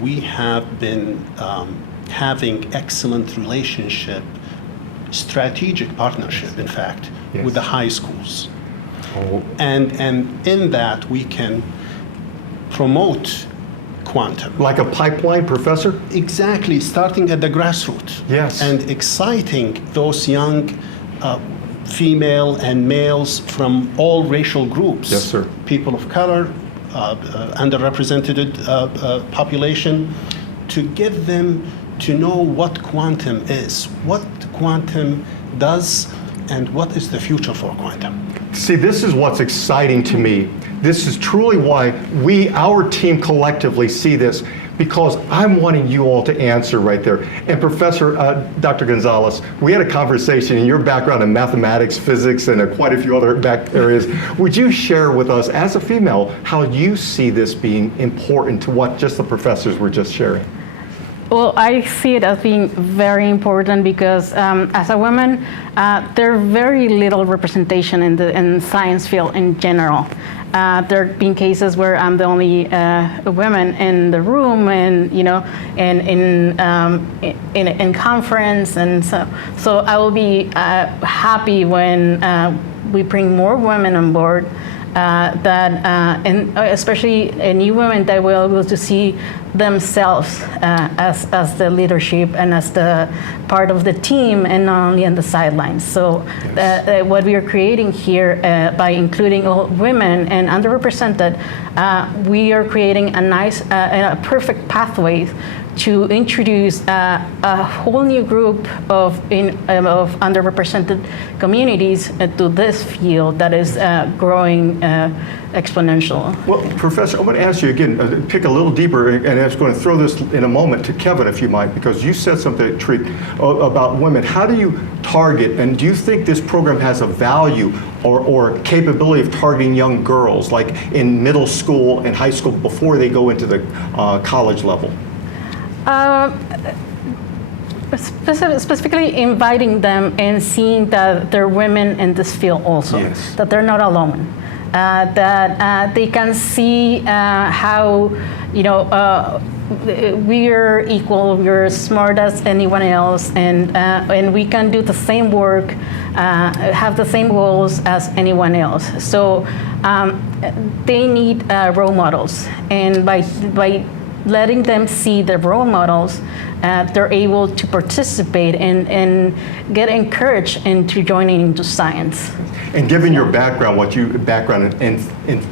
we have been having excellent relationship, strategic partnership, in fact, Yes. with the high schools. Oh, And in that, we can promote quantum. like a pipeline, Professor? Exactly, starting at the grassroots. Yes. And exciting those young female and males from all racial groups. Yes, sir. People of color, underrepresented population, to get them to know what quantum is, what quantum does, and what is the future for quantum. See, this is what's exciting to me. This is truly why our team collectively see this, because I'm wanting you all to answer right there. And Professor, Dr. Gonzalez, we had a conversation in your background in mathematics, physics, and quite a few other back areas. Would you share with us, as a female, how you see this being important to what just the professors were just sharing? Well, I see it as being very important because as a woman, there's very little representation in the science field in general. There have been cases where I'm the only woman in the room, and in conference, and so I will be happy when we bring more women on board. And especially new women that will be able to see themselves as the leadership and as the part of the team, and not only on the sidelines. So Yes. what we are creating here by including all women and underrepresented, we are creating a nice, a perfect pathway to introduce a whole new group of underrepresented communities to this field that is growing exponential. Well, Professor, I'm going to ask you again, pick a little deeper, and I was going to throw this in a moment to Kevin, if you might, because you said something about women. How do you target, and do you think this program has a value or capability of targeting young girls, like in middle school and high school, before they go into the college level? Specifically inviting them and seeing that there are women in this field also, Yes. that they're not alone, that they can see how, we're equal, we're as smart as anyone else, and we can do the same work, have the same goals as anyone else. So they need role models, and by letting them see the role models, they're able to participate and get encouraged into joining into science. And given your background, and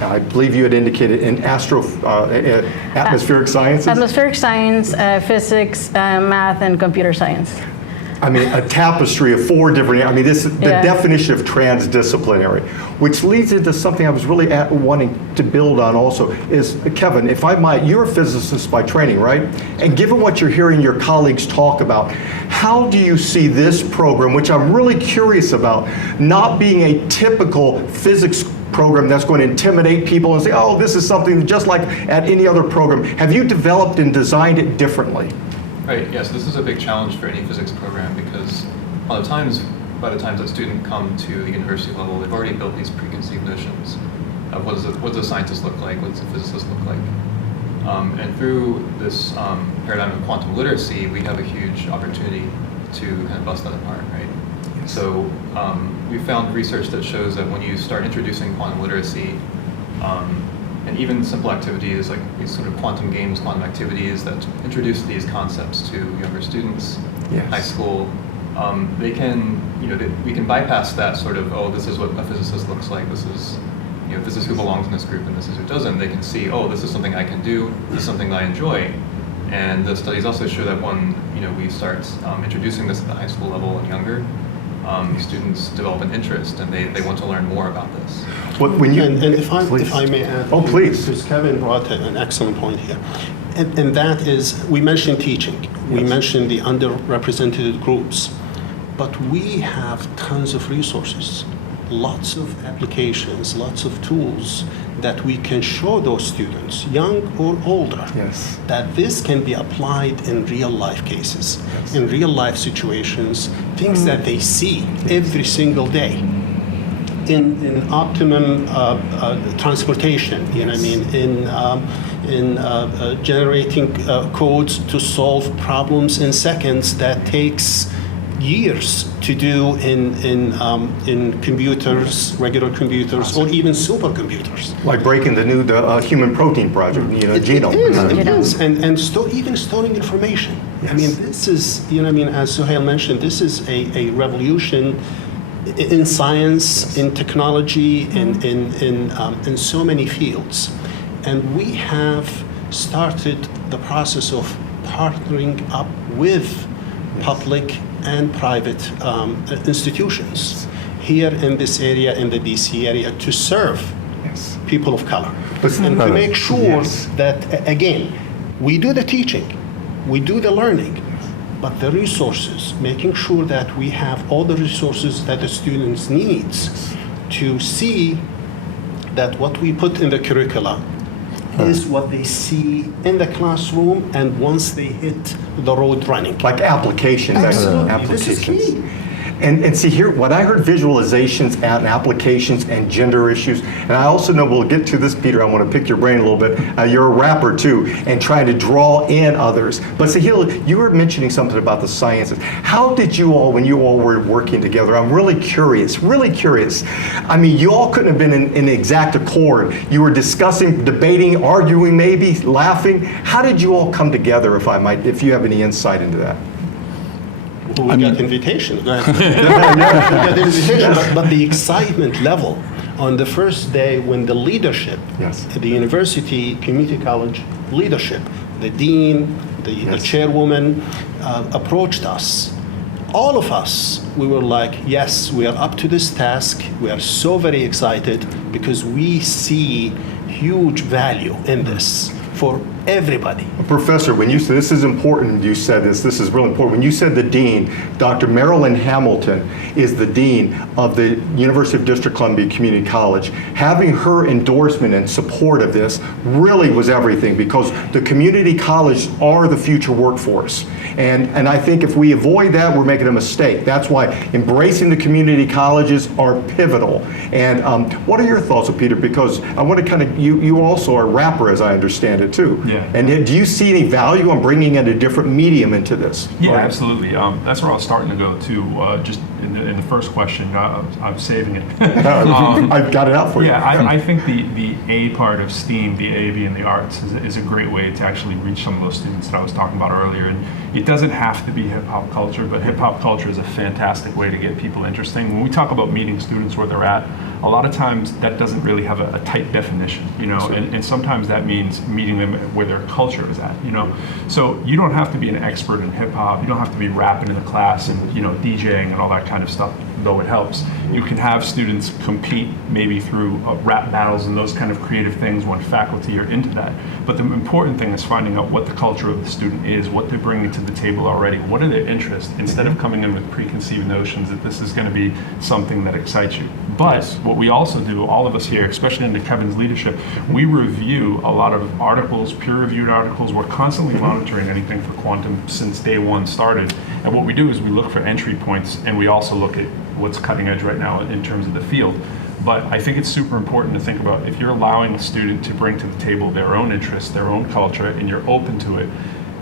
I believe you had indicated in atmospheric sciences? Atmospheric science, physics, math, and computer science. I mean, a tapestry of four different, the definition of transdisciplinary, which leads into something I was really wanting to build on also, is, Kevin, if I might, you're a physicist by training, right? And given what you're hearing your colleagues talk about, how do you see this program, which I'm really curious about, not being a typical physics program that's going to intimidate people and say, oh, this is something just like at any other program. Have you developed and designed it differently? Right, yes, this is a big challenge for any physics program because a lot of times, by the time that student come to the university level, they've already built these preconceived notions of what does a scientist look like, what does a physicist look like. And through this paradigm of quantum literacy, we have a huge opportunity to kind of bust that apart, right? Yes. So we found research that shows that when you start introducing quantum literacy, and even simple activities like these sort of quantum games, quantum activities that introduce these concepts to younger students, Yes. high school, we can bypass that sort of, oh, this is what a physicist looks like, this is who belongs in this group and this is who doesn't. They can see, oh, this is something I can do, this is something that I enjoy. And the studies also show that when we start introducing this at the high school level and younger, students develop an interest and they want to learn more about this. When you, And if I may add, Oh, please. because Kevin brought an excellent point here, and that is, we mentioned teaching, we Yes. mentioned the underrepresented groups, but we have tons of resources, lots of applications, lots of tools that we can show those students, young or older, Yes. that this can be applied in real life cases, Yes. in real life situations, things that they see every single day. In optimum transportation, in in generating codes to solve problems in seconds that takes years to do in computers, regular computers, or even supercomputers. Like breaking the Human Protein Project, genome. It is, and even storing information. Yes. I mean, this is, as Suhail mentioned, this is a revolution in science, in technology, in so many fields. And we have started the process of partnering up with public and private institutions here in this area, in the DC area, to serve Yes. people of color. But- And to make sure Yes. that, again, we do the teaching, we do the learning, but the resources, making sure that we have all the resources that the students needs to see that what we put in the curricula is what they see in the classroom and once they hit the road running. Like applications. Absolutely. This is Applications. key. And see here, when I heard visualizations and applications and gender issues, and I also know we'll get to this, Peter, I want to pick your brain a little bit. You're a rapper too, and trying to draw in others. But see, you were mentioning something about the sciences. How did you all, when you all were working together, I'm really curious. I mean, you all couldn't have been in exact accord. You were discussing, debating, arguing maybe, laughing. How did you all come together, if you have any insight into that? We got invitation. Go ahead. We got the invitation, but the excitement level on the first day when the leadership, Yes. the university, community college leadership, the dean, the chairwoman approached us. All of us, we were like, yes, we are up to this task. We are so very excited because we see huge value in this for everybody. Professor, when you said this is important, you said this is really important. When you said the dean, Dr. Marilyn Hamilton is the dean of the University of District Columbia Community College. Having her endorsement and support of this really was everything because the community colleges are the future workforce. And I think if we avoid that, we're making a mistake. That's why embracing the community colleges are pivotal. And what are your thoughts, Peter? Because I want to you also are a rapper, as I understand it, too. Yeah. And do you see any value on bringing in a different medium into this? Yeah, absolutely. That's where I was starting to go to. Just in the first question, I'm saving it. I've got it out for you. Yeah, I think the A part of STEAM, the A being the arts, is a great way to actually reach some of those students that I was talking about earlier. And it doesn't have to be hip hop culture, but hip hop culture is a fantastic way to get people interested. When we talk about meeting students where they're at, a lot of times that doesn't really have a tight definition, and sometimes that means meeting them where their culture is at, So you don't have to be an expert in hip hop, you don't have to be rapping in the class and, DJing and all that kind of stuff, though it helps. You can have students compete maybe through rap battles and those kind of creative things when faculty are into that. But the important thing is finding out what the culture of the student is, what they're bringing to the table already, what are their interests, instead of coming in with preconceived notions that this is going to be something that excites you. But what we also do, all of us here, especially under Kevin's leadership, we review a lot of articles, peer-reviewed articles. We're constantly monitoring anything for quantum since day one started. And what we do is we look for entry points, and we also look at what's cutting edge right now in terms of the field. But I think it's super important to think about if you're allowing a student to bring to the table their own interests, their own culture, and you're open to it,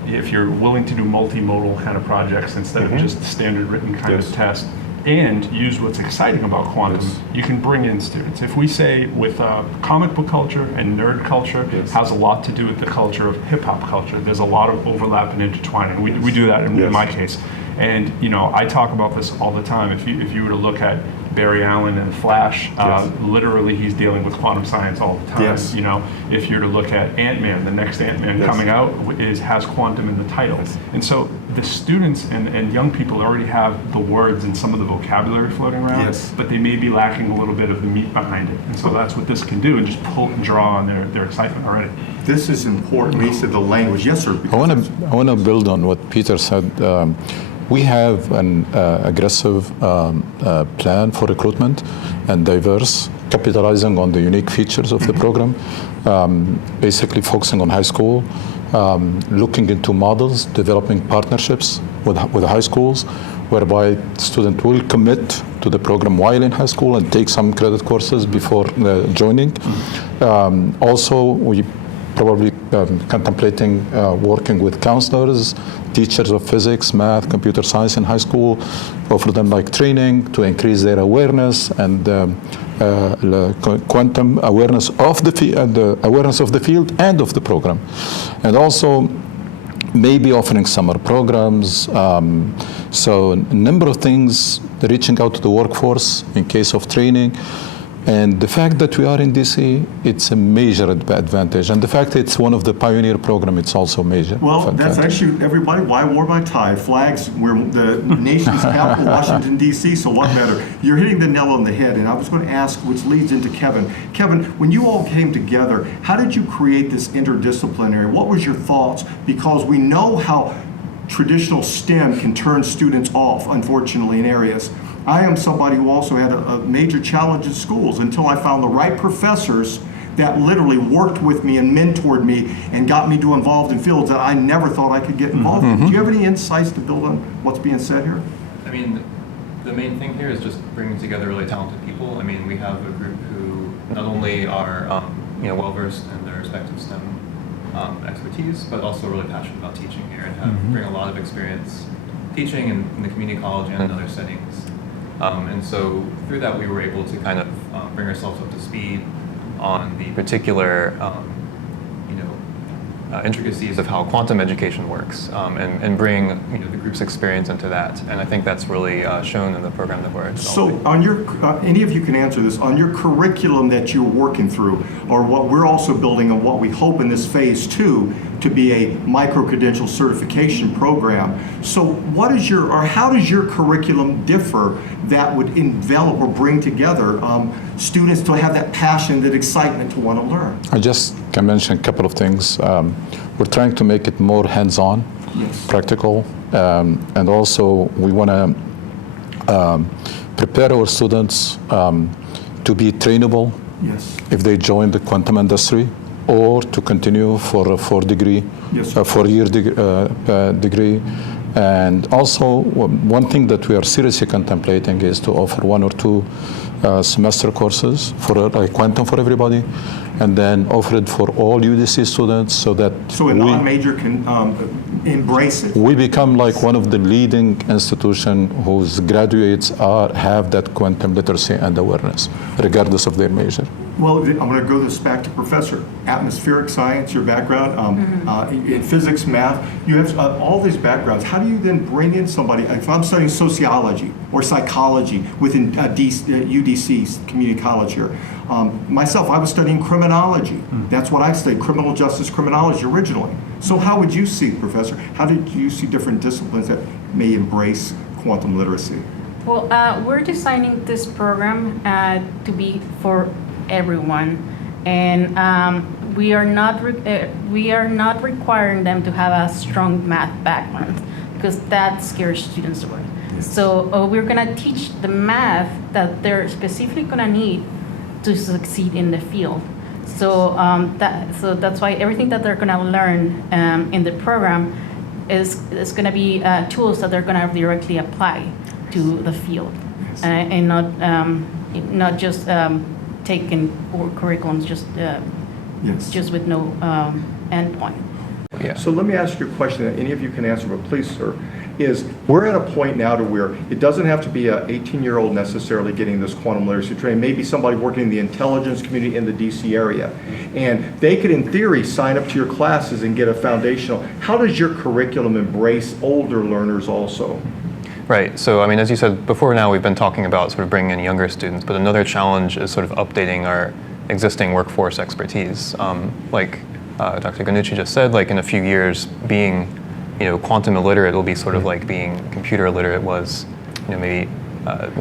if you're willing to do multimodal kind of projects instead of just the standard written kind of test, and use what's exciting about quantum, you can bring in students. If we say with comic book culture and nerd culture has a lot to do with the culture of hip hop culture, there's a lot of overlap and intertwining. We do that in my case. And I talk about this all the time. If you were to look at Barry Allen and Flash, literally he's dealing with quantum science all the time. Yes. If you're to look at Ant-Man, the next Ant-Man coming out has quantum in the title. And so the students and young people already have the words and some of the vocabulary floating around, but they may be lacking a little bit of the meat behind it. And so that's what this can do, and just pull and draw on their excitement already. This is important. He said the language. Yes, sir. I want to build on what Peter said. We have an aggressive plan for recruitment and diverse, capitalizing on the unique features of the program, basically focusing on high school, looking into models, developing partnerships with high schools, whereby the student will commit to the program while in high school and take some credit courses before joining. Also, we probably contemplating working with counselors, teachers of physics, math, computer science in high school, offer them like training to increase their awareness and quantum awareness of the awareness of the field and of the program, and also maybe offering summer programs. So a number of things, reaching out to the workforce in case of training. And the fact that we are in DC, it's a major advantage. And the fact it's one of the pioneer program, it's also major. Well, that's actually, everybody, why I wore my tie? Flags, we're the nation's capital, Washington, D.C., so what better? You're hitting the nail on the head, and I was going to ask, which leads into Kevin. Kevin, when you all came together, how did you create this interdisciplinary? What was your thoughts? Because we know how traditional STEM can turn students off, unfortunately, in areas. I am somebody who also had a major challenge in schools until I found the right professors that literally worked with me and mentored me and got me to involved in fields that I never thought I could get involved in. Do you have any insights to build on what's being said here? I mean, the main thing here is just bringing together really talented people. I mean, we have a group who not only are well-versed in their respective STEM expertise, but also really passionate about teaching here and bring a lot of experience teaching in the community college and in other settings. And so through that, we were able to kind of bring ourselves up to speed on the particular intricacies of how quantum education works, and bring the group's experience into that. And I think that's really shown in the program that we're developing. So on your, any of you can answer this, on your curriculum that you're working through, or what we're also building on what we hope in this phase 2 to be a micro-credential certification program. So what is your, or how does your curriculum differ that would envelop or bring together students to have that passion, that excitement to want to learn? I just can mention a couple of things. We're trying to make it more hands-on, Yes. practical, and also we want to prepare our students to be trainable Yes. if they join the quantum industry, or to continue for a 4-year degree. And also, one thing that we are seriously contemplating is to offer 1 or 2 semester courses for like quantum for everybody, and then offer it for all UDC students, so that So a non-major can embrace it. we become like one of the leading institutions whose graduates have that quantum literacy and awareness, regardless of their major. Well, I'm going to go this back to Professor. Atmospheric science, your background, in physics, math, you have all these backgrounds. How do you then bring in somebody, if I'm studying sociology or psychology within UDC's community college here. Myself, I was studying criminology. That's what I studied, criminal justice criminology originally. So how would you see, Professor, how did you see different disciplines that may embrace quantum literacy? Well, we're designing this program to be for everyone, and we are not requiring them to have a strong math background, because that scares students away. So we're gonna teach the math that they're specifically gonna need to succeed in the field. So that's why everything that they're gonna learn in the program is gonna be tools that they're gonna directly apply to the field, and not just taking curriculums just with no endpoint. Yeah. So let me ask you a question that any of you can answer, but please, sir, is we're at a point now to where it doesn't have to be an 18-year-old necessarily getting this quantum literacy training. Maybe somebody working in the intelligence community in the DC area. And they could, in theory, sign up to your classes and get a foundational. How does your curriculum embrace older learners also? Right. So, I mean, as you said before now, we've been talking about sort of bringing in younger students, but another challenge is sort of updating our existing workforce expertise. Like Dr. Ganucci just said, like in a few years, being, quantum illiterate will be sort of like being computer illiterate was, maybe,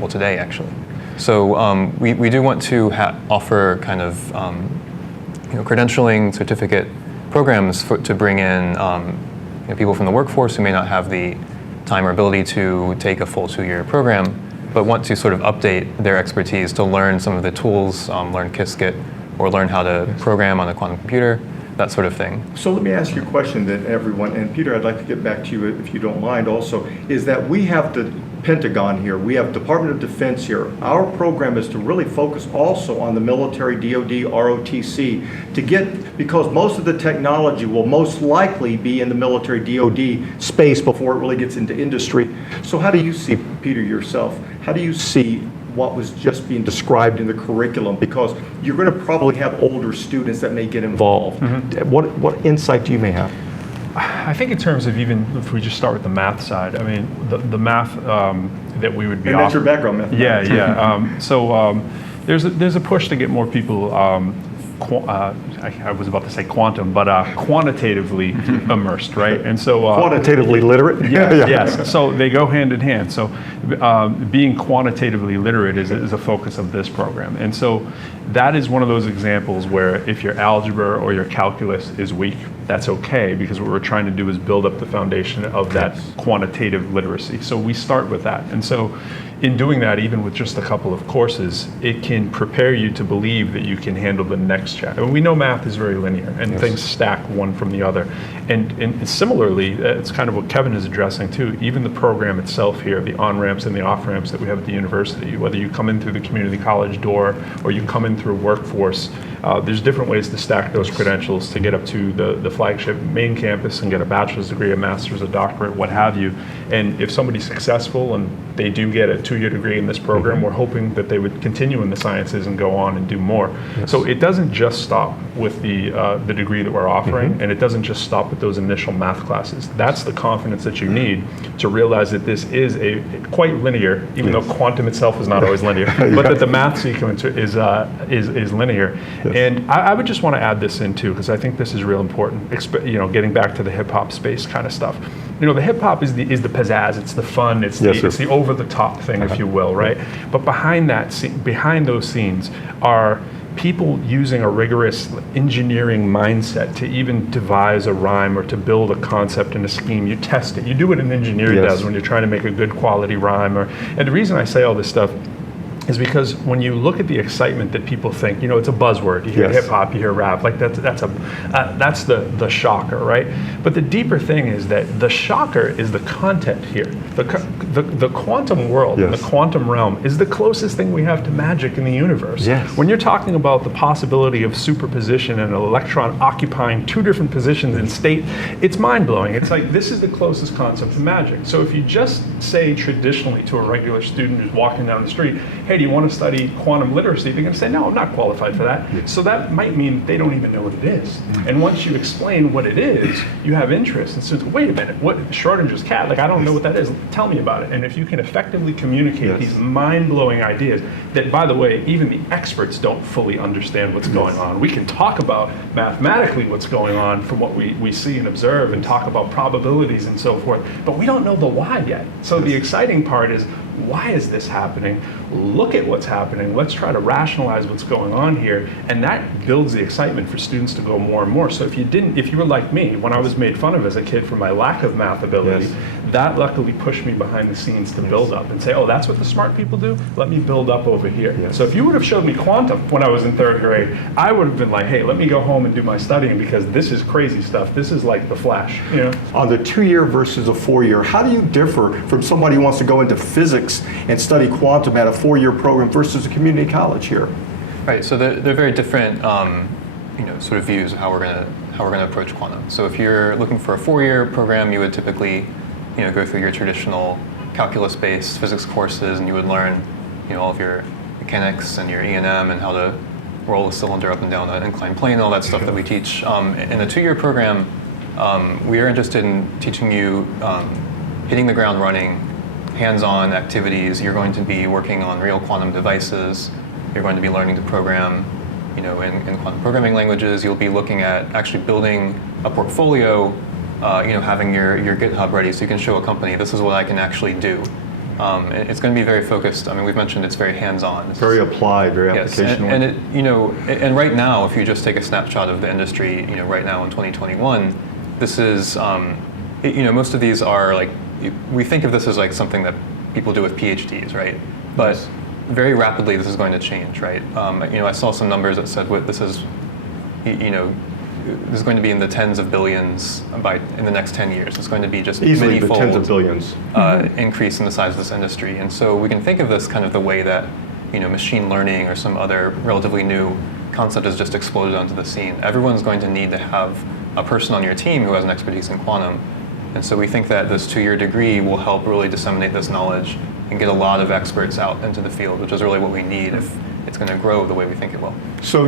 today actually. So we do want to offer kind of, credentialing certificate programs to bring in people from the workforce who may not have the time or ability to take a full 2-year program, but want to sort of update their expertise to learn some of the tools, learn Qiskit, or learn how to program on a quantum computer, that sort of thing. So let me ask you a question that everyone, and Peter, I'd like to get back to you if you don't mind also, is that we have to Pentagon here. We have Department of Defense here. Our program is to really focus also on the military, DoD, ROTC, to get, because most of the technology will most likely be in the military DoD space before it really gets into industry. So how do you see, Peter, yourself, how do you see what was just being described in the curriculum? Because you're going to probably have older students that may get involved. What insight do you may have? I think in terms of, even if we just start with the math side, I mean, the math that we would be And that's your background, mathematics. Yeah. There's a push to get more people, I was about to say quantum, but quantitatively immersed, right? And so Quantitatively literate? Yes. So they go hand in hand. So being quantitatively literate is a focus of this program. And so that is one of those examples where if your algebra or your calculus is weak, that's okay, because what we're trying to do is build up the foundation of that quantitative literacy. So we start with that. And so in doing that, even with just a couple of courses, it can prepare you to believe that you can handle the next chapter. And we know math is very linear, and things stack one from the other. And similarly, it's kind of what Kevin is addressing too, even the program itself here, the on-ramps and the off-ramps that we have at the university, whether you come in through the community college door or you come in through workforce, there's different ways to stack those credentials to get up to the flagship main campus and get a bachelor's degree, a master's, a doctorate, what have you. And if somebody's successful and they do get a 2-year degree in this program, we're hoping that they would continue in the sciences and go on and do more. So it doesn't just stop with the degree that we're offering, and it doesn't just stop with those initial math classes. That's the confidence that you need to realize that this is quite linear, even though quantum itself is not always linear, but that the math sequence is linear. And I would just want to add this in too, because I think this is real important. Getting back to the hip hop space kind of stuff. The hip hop is the pizzazz, it's the fun, it's the over the top thing, if you will, right? But behind those scenes are people using a rigorous engineering mindset to even devise a rhyme or to build a concept and a scheme. You test it. You do what an engineer does when you're trying to make a good quality rhyme. And the reason I say all this stuff is because when you look at the excitement that people think, it's a buzzword. You hear hip hop, you hear rap, like that's the shocker, right? But the deeper thing is that the shocker is the content here. The quantum world, and the quantum realm is the closest thing we have to magic in the universe. When you're talking about the possibility of superposition and an electron occupying 2 different positions in state, it's mind-blowing. It's like, this is the closest concept to magic. So if you just say traditionally to a regular student who's walking down the street, hey, do you want to study quantum literacy? They're going to say, no, I'm not qualified for that. So that might mean they don't even know what it is. And once you explain what it is, you have interest. And so, wait a minute, what, Schrodinger's cat? Like, I don't know what that is. Tell me about it. And if you can effectively communicate these mind-blowing ideas that, by the way, even the experts don't fully understand what's going on. We can talk about mathematically what's going on from what we see and observe and talk about probabilities and so forth, but we don't know the why yet. So the exciting part is, why is this happening? Look at what's happening. Let's try to rationalize what's going on here. And that builds the excitement for students to go more and more. So if you were like me, when I was made fun of as a kid for my lack of math ability, that luckily pushed me behind the scenes to build up and say, oh, that's what the smart people do? Let me build up over here. So if you would have showed me quantum when I was in 3rd grade, I would have been like, hey, let me go home and do my studying, because this is crazy stuff. This is like the Flash. On the 2-year versus a 4-year, how do you differ from somebody who wants to go into physics and study quantum at a 4-year program versus a community college here? Right. So they're very different, sort of views of how we're gonna approach quantum. So if you're looking for a 4-year program, you would typically, go through your traditional calculus-based physics courses, and you would learn, all of your mechanics and your E&M and how to roll a cylinder up and down an inclined plane, all that stuff that we teach. In the 2-year program, we are interested in teaching you hitting the ground running, hands-on activities. You're going to be working on real quantum devices. You're going to be learning to program, in quantum programming languages. You'll be looking at actually building a portfolio, having your GitHub ready so you can show a company, this is what I can actually do. It's going to be very focused. I mean, we've mentioned it's very hands-on. Very applied, very application. And right now, if you just take a snapshot of the industry, right now in 2021, this is, most of these are like, we think of this as like something that people do with PhDs, right? But very rapidly, this is going to change, right? I saw some numbers that said this is, this is going to be in the tens of billions in the next 10 years. It's going to be just Easily the many-fold tens of billions. increase in the size of this industry. And so we can think of this kind of the way that machine learning or some other relatively new concept has just exploded onto the scene. Everyone's going to need to have a person on your team who has an expertise in quantum. And so we think that this 2-year degree will help really disseminate this knowledge and get a lot of experts out into the field, which is really what we need if it's going to grow the way we think it will. So